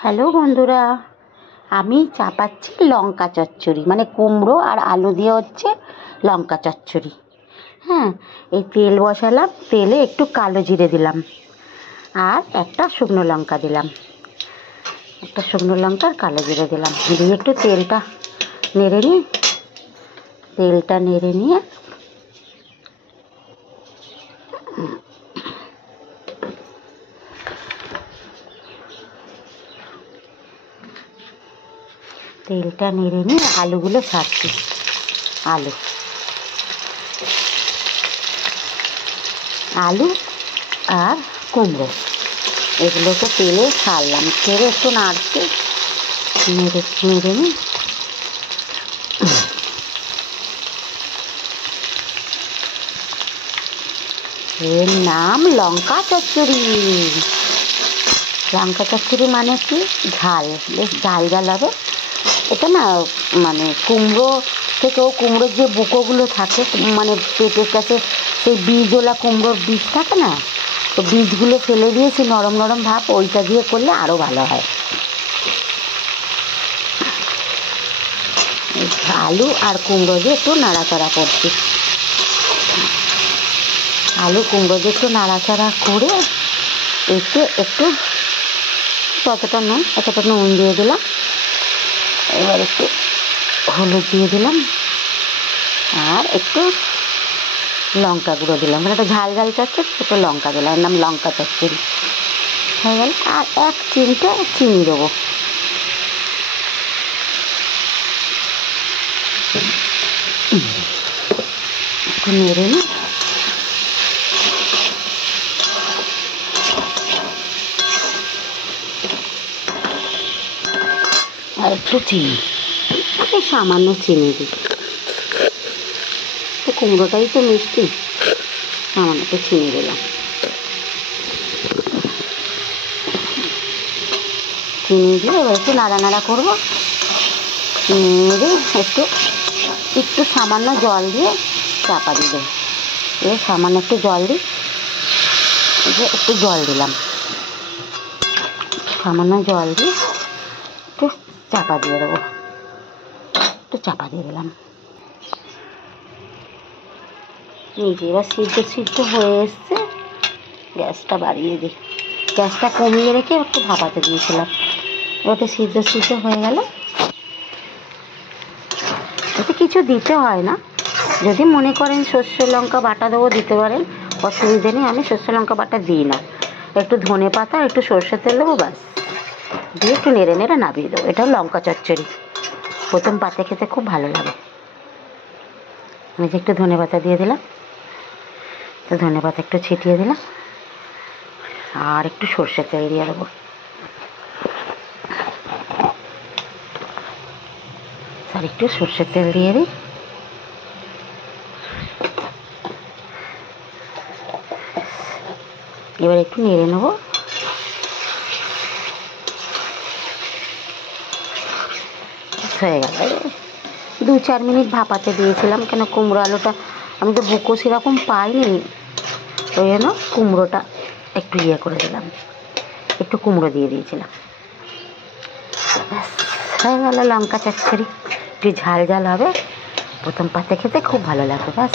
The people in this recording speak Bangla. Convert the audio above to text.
হ্যালো বন্ধুরা, আমি চাপাচ্ছি লঙ্কা চচ্চড়ি, মানে কুমড়ো আর আলু দিয়ে হচ্ছে লঙ্কা চচ্চড়ি। হ্যাঁ, এই তেল বসালাম, তেলে একটু কালো জিরে দিলাম আর একটা শুকনো লঙ্কা দিলাম, একটা শুকনো লঙ্কা আর কালো জিরে দিলাম, দিয়ে একটু তেলটা নেড়ে নিয়ে তেলটা নেড়ে নিয়ে আলুগুলো ছাড়ছি। আলু আর কুমড়ো এগুলোকে তেলে ছাড়লাম, ছেড়ে একটু নাড়ছি, নেড়ে নিই। এর নাম লঙ্কা চচ্চড়ি। লঙ্কা চচ্চড়ি মানে কি, ঝাল, বেশ ঝাল ঝাল হবে। এটা না, মানে কুমড়ো থেকেও কুমড়োর যে বুকোগুলো থাকে, মানে পেটের কাছে সেই বীজওয়ালা কুমড়োর বীজ থাকে না, তো বীজগুলো ফেলে দিয়েছি, নরম নরম ভাব, ওইটা দিয়ে করলে আরও ভালো হয়। আলু আর কুমড়ো দিয়ে একটু নাড়াচাড়া করছি, আলু কুমড়ো দিয়ে একটু নাড়াচাড়া করে এতে একটু এতটা নুন দিয়ে দিলাম, এবার একটু হলুদ দিয়ে দিলাম আর একটু লঙ্কা গুঁড়ো দিলাম, মানে একটা ঝাল ঝাল চচ্চড়ি, একটু লঙ্কা দিলাম, এর নাম লঙ্কা চচ্চড়ি হয়ে গেল। আর 1 চিমটে চিনি দেবো। একটু নেড়ে নিই, আর একটু চিনি, সামান্য চিনি দিই, তো কুমড়োটাই তো মিষ্টি, সামান্য একটু চিনি দিলাম। চিনি দিয়ে এবার একটু নাড়ানাড়া করবো, নেড়ে একটু সামান্য জল দিয়ে চাপা দিয়ে দেবো। এবার সামান্য একটু জল দিই, একটু জল দিলাম, সামান্য জল দিয়ে একটু চাপা দিয়ে দেবো, একটু চাপা দিয়ে দিলাম। নিজে এবার সিদ্ধ হয়ে এসছে, গ্যাসটা বাড়িয়ে দিই, গ্যাসটা কমিয়ে রেখে একটু ভাপাতে দিয়েছিলাম, ওটা সিদ্ধ হয়ে গেল। এতে কিছু দিতে হয় না, যদি মনে করেন সর্ষে লঙ্কা বাটা দেবো দিতে পারেন, অসুবিধে নেই। আমি সর্ষে লঙ্কা বাটা দিই না, একটু ধনে পাতা একটু সর্ষের তেল দেবো, ব্যাস, দিয়ে একটু নেড়ে নামিয়ে দেবো। এটা লঙ্কা চচ্চড়ি, প্রথম পাতে খেতে খুব ভালো লাগে। আমি যে একটু ধনে পাতা দিয়ে দিলাম, তো ধনে পাতা একটু ছিটিয়ে দিলাম আর একটু সর্ষের তেল দিয়ে দেবো, আর একটু সর্ষের তেল দিয়ে দিই। এবার একটু নেড়ে নেবো, হয়ে গেল। 2-4 মিনিট ভাপাতে দিয়েছিলাম, কেন কুমড়ো আলুটা আমি তো বুকো সেরকম পাইনি, ওই জন্য কুমড়োটা একটু করে দিলাম, একটু কুমড়ো দিয়ে দিয়েছিলাম, ব্যাস হয়ে গেল লঙ্কা চচ্চড়ি। একটু ঝাল ঝাল হবে, প্রথম পাতে খেতে খুব ভালো লাগবে, ব্যাস।